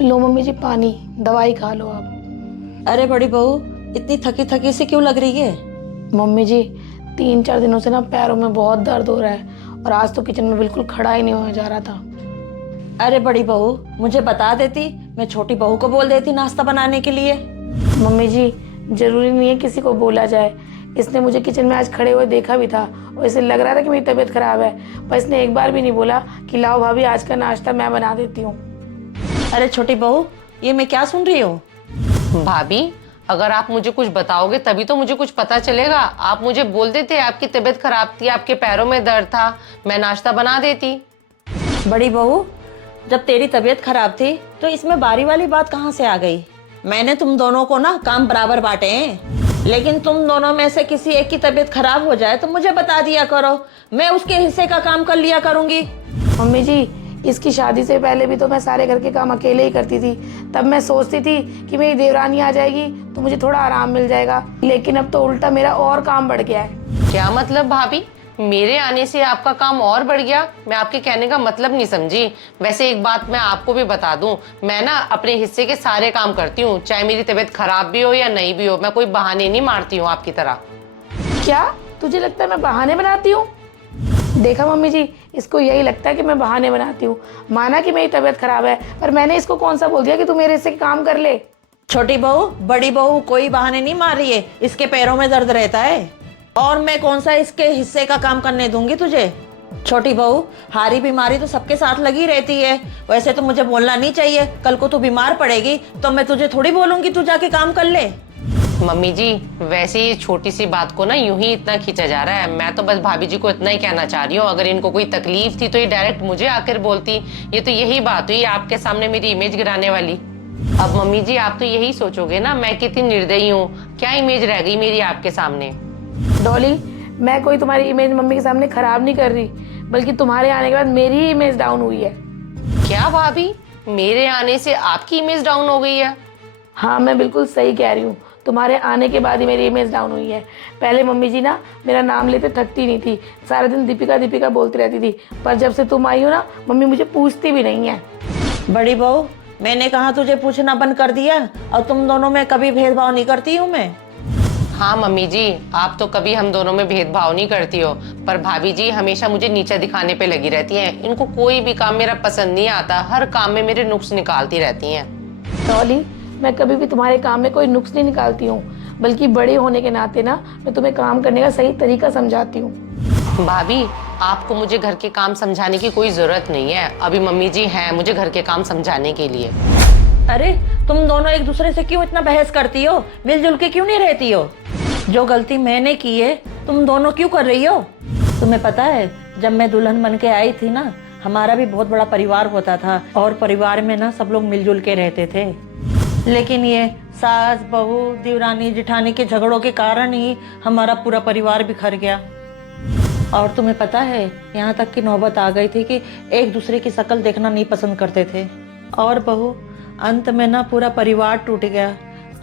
लो mummy जी पानी, दवाई खा लो आप। अरे बड़ी बहू, इतनी थकी थकी सी क्यों लग रही है? मम्मी जी 3-4 दिनों से ना पैरों में बहुत दर्द हो रहा है और आज तो किचन में बिल्कुल खड़ा ही नहीं हो जा रहा था। अरे बड़ी बहू, मुझे बता देती, मैं छोटी बहू को बोल देती नाश्ता बनाने के लिए। मम्मी जी जरूरी नहीं है किसी को बोला जाए। इसने मुझे किचन में आज खड़े हुए देखा भी था और इसे लग रहा था कि मेरी तबीयत खराब है, पर इसने एक बार भी नहीं बोला कि लाओ भाभी आज का नाश्ता मैं बना देती हूँ। अरे छोटी बहू, ये मैं क्या सुन रही हूँ? भाभी, अगर आप मुझे कुछ बताओगे तभी तो मुझे कुछ पता चलेगा। आप मुझे बोल देते आपकी तबीयत खराब थी, आपके पैरों में दर्द था, मैं नाश्ता बना देती। बड़ी बहू, जब तेरी तबीयत खराब थी तो इसमें बारी वाली बात कहाँ से आ गई? मैंने तुम दोनों को ना काम बराबर बांटे हैं, लेकिन तुम दोनों में से किसी एक की तबीयत खराब हो जाए तो मुझे बता दिया करो, मैं उसके हिस्से का काम कर लिया करूंगी। मम्मी जी इसकी शादी से पहले भी तो मैं सारे घर के काम अकेले ही करती थी। तब मैं सोचती थी कि मेरी देवरानी आ जाएगी तो मुझे थोड़ा आराम मिल जाएगा, लेकिन अब तो उल्टा मेरा और काम बढ़ गया है। क्या मतलब भाभी? मेरे आने से आपका काम और बढ़ गया? मैं आपके कहने का मतलब नहीं समझी। वैसे एक बात मैं आपको भी बता दूं, मैं ना अपने हिस्से के सारे काम करती हूँ, चाहे मेरी तबीयत खराब भी हो या नहीं भी हो। मैं कोई बहाने नहीं मारती हूँ आपकी तरह। क्या तुझे लगता है मैं बहाने बनाती हूँ? देखा मम्मी जी, इसको यही लगता है कि मैं बहाने बनाती हूँ। माना कि मेरी तबीयत खराब है, पर मैंने इसको कौन सा बोल दिया कि तू मेरे हिस्से के काम कर ले। छोटी बहू, बड़ी बहू कोई बहाने नहीं मार रही है, इसके पैरों में दर्द रहता है और मैं कौन सा इसके हिस्से का काम करने दूंगी तुझे? छोटी बहू, हारी बीमारी तो सबके साथ लगी रहती है। वैसे तो मुझे बोलना नहीं चाहिए, कल को तू बीमार पड़ेगी तो मैं तुझे थोड़ी बोलूंगी तू जाके काम कर ले। मम्मी जी, वैसे ये छोटी सी बात को ना यूं ही इतना खींचा जा रहा है। मैं तो बस भाभी जी को इतना ही कहना चाह रही हूँ, अगर इनको कोई तकलीफ थी तो ये डायरेक्ट मुझे आकर बोलती। ये तो यही बात हुई आपके सामने मेरी इमेज गिराने वाली। अब मम्मी जी आप तो यही सोचोगे ना मैं कितनी निर्दयी हूँ, क्या इमेज रह गई मेरी आपके सामने? डॉली, मैं कोई तुम्हारी इमेज मम्मी के सामने खराब नहीं कर रही, बल्कि तुम्हारे आने के बाद मेरी ही इमेज डाउन हुई है। क्या भाभी, मेरे आने से आपकी इमेज डाउन हो गई है? हाँ मैं बिल्कुल सही कह रही हूँ, तुम्हारे आने के बाद ही मेरी इमेज डाउन हुई है। पहले मम्मी जी ना मेरा नाम लेते थकती नहीं थी, सारे दिन दीपिका दीपिका बोलती रहती थी, पर जब से तुम आई हो ना मम्मी मुझे पूछती भी नहीं है। बड़ी बहू, मैंने कहा तुझे पूछना बंद कर दिया और तुम दोनों में कभी भेदभाव नहीं करती हूँ मैं। हाँ मम्मी जी, आप तो कभी हम दोनों में भेदभाव नहीं करती हो, पर भाभी जी हमेशा मुझे नीचा दिखाने पे लगी रहती हैं। इनको कोई भी काम मेरा पसंद नहीं आता, हर काम में मेरे नुक्स निकालती रहती हैं। डॉली, मैं कभी भी तुम्हारे काम में कोई नुक्स नहीं निकालती हूँ, बल्कि बड़े होने के नाते ना मैं तुम्हें काम करने का सही तरीका समझाती हूँ। भाभी, आपको मुझे घर के काम समझाने की कोई जरूरत नहीं है, अभी मम्मी जी हैं मुझे घर के काम समझाने के लिए। अरे तुम दोनों एक दूसरे से क्यों इतना बहस करती हो? मिलजुल के क्यों नहीं रहती हो? जो गलती मैंने की है तुम दोनों क्यों कर रही हो? तुम्हें पता है, जब मैं दुल्हन बन के आई थी ना, हमारा भी बहुत बड़ा परिवार होता था और परिवार में ना सब लोग मिलजुल के रहते थे। लेकिन ये सास बहू देवरानी जेठानी के झगड़ों के कारण ही हमारा पूरा परिवार बिखर गया। और तुम्हें पता है, यहाँ तक की नौबत आ गई थी कि एक दूसरे की शक्ल देखना नहीं पसंद करते थे। और बहू, अंत में ना पूरा परिवार टूट गया।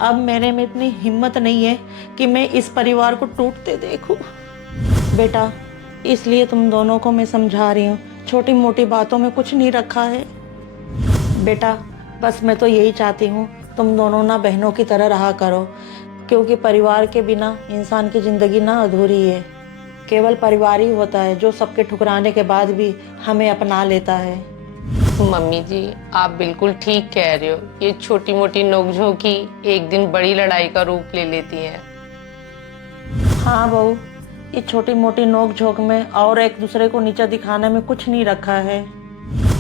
अब मेरे में इतनी हिम्मत नहीं है कि मैं इस परिवार को टूटते देखूं। बेटा, इसलिए तुम दोनों को मैं समझा रही हूँ, छोटी मोटी बातों में कुछ नहीं रखा है। बेटा, बस मैं तो यही चाहती हूँ तुम दोनों ना बहनों की तरह रहा करो, क्योंकि परिवार के बिना इंसान की जिंदगी ना अधूरी है। केवल परिवार ही होता है जो सबके ठुकराने के बाद भी हमें अपना लेता है। मम्मी जी आप बिल्कुल ठीक कह रहे हो, ये छोटी मोटी नोकझोंक ही एक दिन बड़ी लड़ाई का रूप ले लेती है। हाँ बहू, ये छोटी मोटी नोक झोंक में और एक दूसरे को नीचा दिखाने में कुछ नहीं रखा है।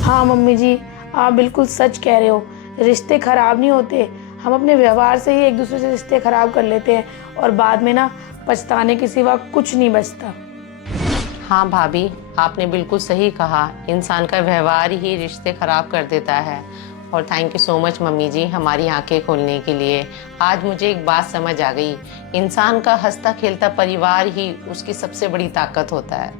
हाँ मम्मी जी, आप बिल्कुल सच कह रहे हो। रिश्ते खराब नहीं होते, हम अपने व्यवहार से ही एक दूसरे से रिश्ते खराब कर लेते हैं और बाद में ना पछताने के सिवा कुछ नहीं बचता। हाँ भाभी, आपने बिल्कुल सही कहा, इंसान का व्यवहार ही रिश्ते खराब कर देता है। और thank you so much mummy ji हमारी आंखें खोलने के लिए। आज मुझे एक बात समझ आ गई, इंसान का हंसता खेलता परिवार ही उसकी सबसे बड़ी ताकत होता है।